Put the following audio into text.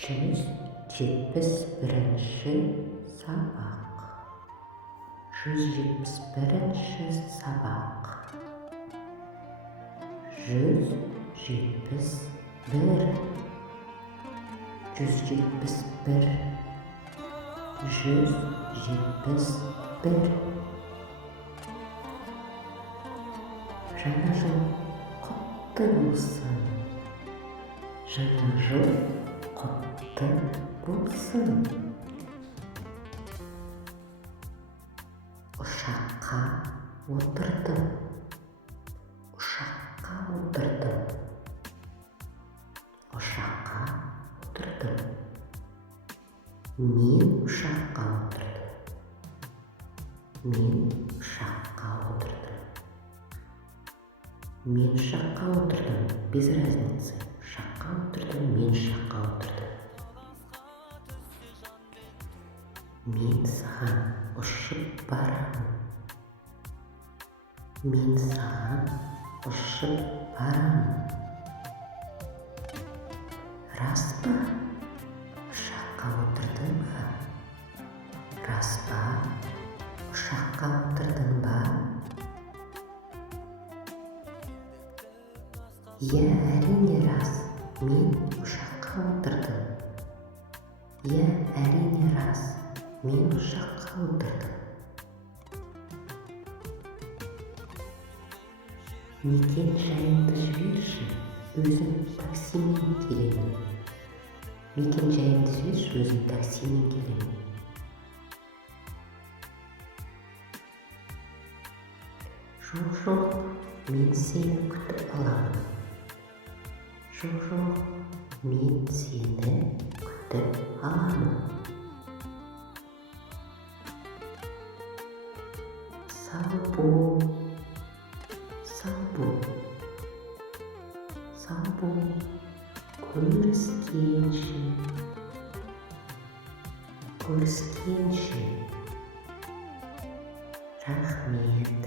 171-ші сабақ. 171-ші сабақ. 171 171 171 Жаңа жыл құтты болсын. Жаңа жыл құтты болсын. Ұшаққа отырдым. Ұшаққа отырдым. Ұшаққа отырдым. Мен ұшаққа отырдым. Мен ұшаққа отырдым. Мен ұшаққа отырдым. Без разницы. Ұшаққа отырдым. Мен ұшаққа отырдым. Мен саған ұшып барамын. Мен саған ұшып барамын. Рас па? Ұшаққа отырдың ба? Рас па? Ұшаққа отырдың ба? Иә, әрине рас. Мен ұшаққа отырдым. Иә, әрине рас. Мен ұшаққа отырдым. Мекен жайыңды жіберші, өзім таксимен келемін. Мекен жайыңды жіберші, өзім таксимен келемін. Жоқ, мен сені күтіп аламын. Жоқ, мен сені күтіп аламын. Сау бол, сау бол, сау бол, көріскенше, көріскенше. Рахмет.